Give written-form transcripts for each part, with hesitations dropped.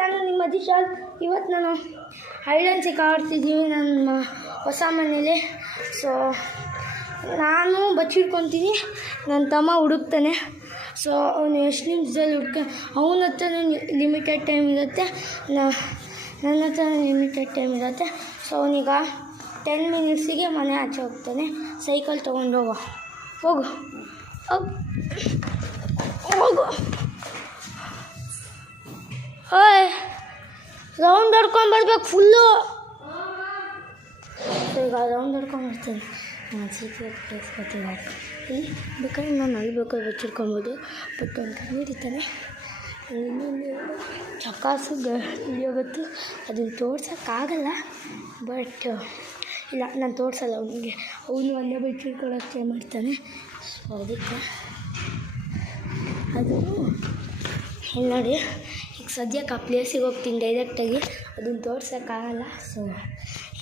ನಾನು ನಿಮ್ಮ ದಿಶಾಲ್. ಇವತ್ತು ನಾನು ಹೈಡ್ ಆ್ಯಂಡ್ ಸೀಕ್ ಆಡ್ತಿದ್ದೀವಿ ನನ್ನ ಹೊಸ ಮನೇಲಿ. ಸೊ ನಾನು ಬಚ್ಚಿಡ್ಕೊತೀನಿ, ನನ್ನ ತಮ್ಮ ಹುಡುಕ್ತಾನೆ. ಸೊ ಅವನು ಎಷ್ಟು ನಿಮಿಷದಲ್ಲಿ ಅವನ ಹತ್ರ ಲಿಮಿಟೆಡ್ ಟೈಮ್ ಇರುತ್ತೆ, ನನ್ನ ಹತ್ರ ಲಿಮಿಟೆಡ್ ಟೈಮ್ ಇರುತ್ತೆ. ಸೊ ಅವನೀಗ 10 ಮಿನಿಟ್ಸಿಗೆ ಮನೆ ಆಚೆ ಹೋಗ್ತಾನೆ. ಸೈಕಲ್ ತೊಗೊಂಡೋಗು, ಹೋಗು ಹೋಗು. ಓಯ್ ರೌಂಡ್ ಹೊಡ್ಕೊಂಬರ್ಬೇಕು ಫುಲ್ಲು. ಈಗ ರೌಂಡ್ ಹೊಡ್ಕೊಂಬರ್ತೀನಿ. ನಾನು ಸೀಕ್ರೆಟ್ ಪ್ಲೇಸ್ ಗೊತ್ತಿಲ್ಲ. ಇಲ್ಲಿ ಬೇಕಾದ್ರೆ ನಾನು ಅಲ್ಲಿ ಬೇಕಾದ್ರೆ ಬಚ್ಚಿಡ್ಕೊಬೋದು. ಬಟ್ ಅಂತ ನೀಡಿತಾನೆ ಚಕಾಸು ಇಳಿಯೋಗತ್ತು. ಅದನ್ನು ತೋರ್ಸೋಕ್ಕಾಗಲ್ಲ. ಬಟ್ ಇಲ್ಲ, ನಾನು ತೋರಿಸಲ್ಲ ಅವನಿಗೆ. ಅವನು ಅಲ್ಲೇ ಬಚ್ಚಿಡ್ಕೊಳ್ಳೋಕ್ಕೆ ಮಾಡ್ತಾನೆ. ಸೊ ಅದಕ್ಕೆ ಅದು ಇಲ್ಲಿ ನೋಡಿ. ಈಗ ಸದ್ಯಕ್ಕೆ ಆ ಪ್ಲೇಸಿಗೆ ಹೋಗ್ತೀನಿ ಡೈರೆಕ್ಟಾಗಿ, ಅದನ್ನು ತೋರ್ಸೋಕ್ಕಾಗಲ್ಲ. ಸೊ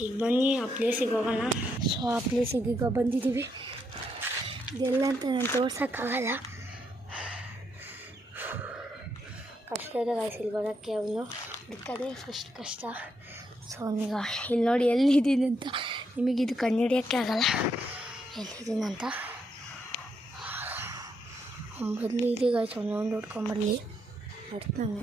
ಈಗ ಬನ್ನಿ ಆ ಪ್ಲೇಸಿಗೆ ಹೋಗೋಣ. ಸೊ ಆ ಪ್ಲೇಸಿಗೆ ಈಗ ಬಂದಿದ್ದೀವಿ. ಇದೆಲ್ಲ ಅಂತ ನಾನು ತೋರ್ಸೋಕ್ಕಾಗಲ್ಲ, ಕಷ್ಟ ಇದೆ ಗಾಯ್ಸ್ ಇಲ್ಲಿ ಬರೋಕ್ಕೆ. ಅವನು ಹುಡ್ಕೋದೇ ಫಸ್ಟ್ ಕಷ್ಟ. ಸೊ ಅವನೀಗ ಇಲ್ಲಿ ನೋಡಿ ಎಲ್ಲಿದ್ದೀನಿ ಅಂತ ನಿಮಗಿದು ಕಂಡುಹಿಡಿಯೋಕ್ಕೆ ಆಗಲ್ಲ ಎಲ್ಲಿದ್ದೀನಿ ಅಂತ. ಬರಲಿ ಇಲ್ಲಿ ಗಾಯ್ಸ್, ಅವನು ಒಂದು ಹುಡ್ಕೊಂಬರಲಿ ಬರ್ತಾನೆ.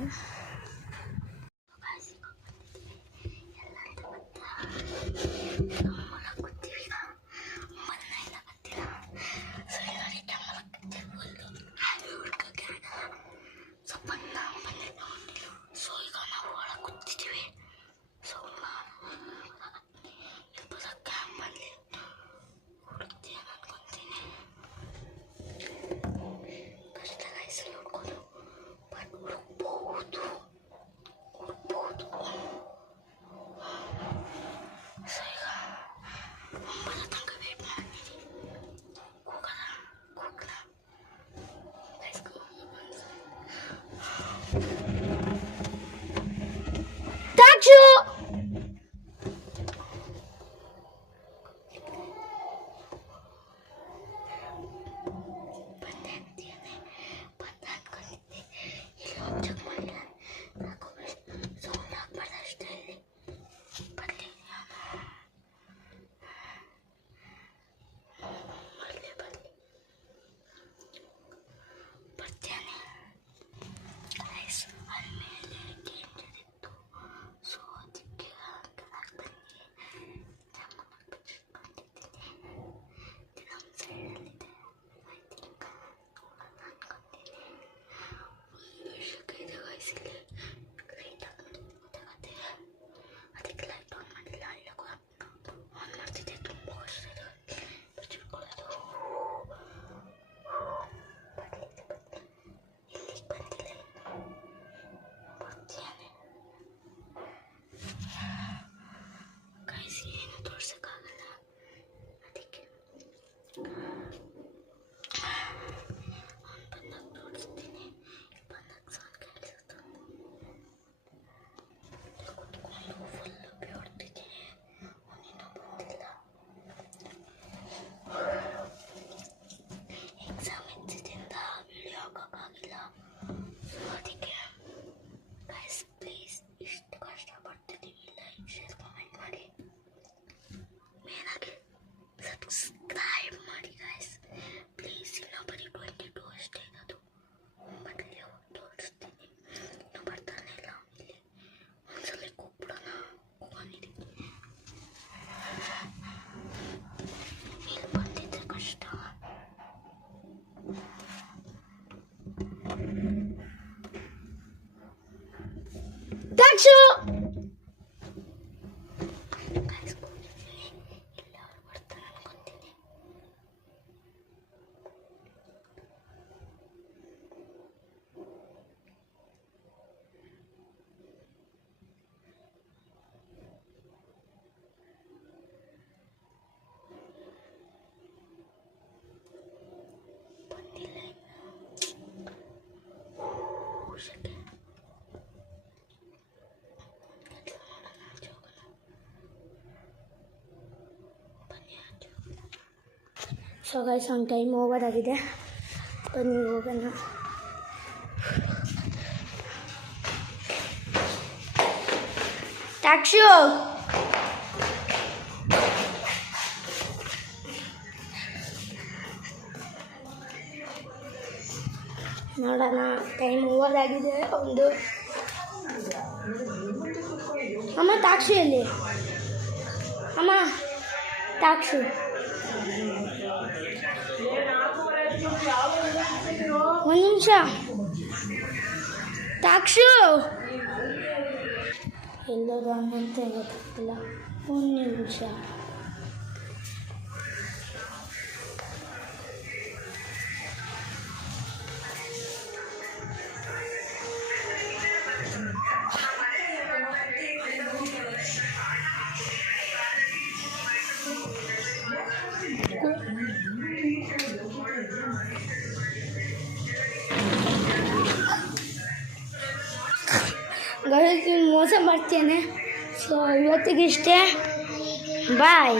ಸೊ ಗೈಸ್ ಒಂದು ಟೈಮ್ ಹೋಗೋದಾಗಿದೆ, ಬನ್ನಿ ಹೋಗೋಣ. ಟ್ಯಾಕ್ಸು ನೋಡೋಣ, ಟೈಮ್ ಓವರ್ ಆಗಿದೆ ಒಂದು. ಅಮ್ಮ ಟ್ಯಾಕ್ಸಿಯಲ್ಲಿ ಅಮ್ಮ ಟ್ಯಾಕ್ಸು ಒಂದು ನಿಮಿಷ. ಟ್ಯಾಕ್ಸು ಎಲ್ಲೋದು ಅನ್ನಂತ ಗೊತ್ತಿಲ್ಲ. ಒಂದು ನಿಮಿಷ. ಗೈಸ್ ಮೋಸ ಮಾಡ್ತೇನೆ. ಸೊ ಇವತ್ತಿಗಿಷ್ಟೇ, ಬಾಯ್.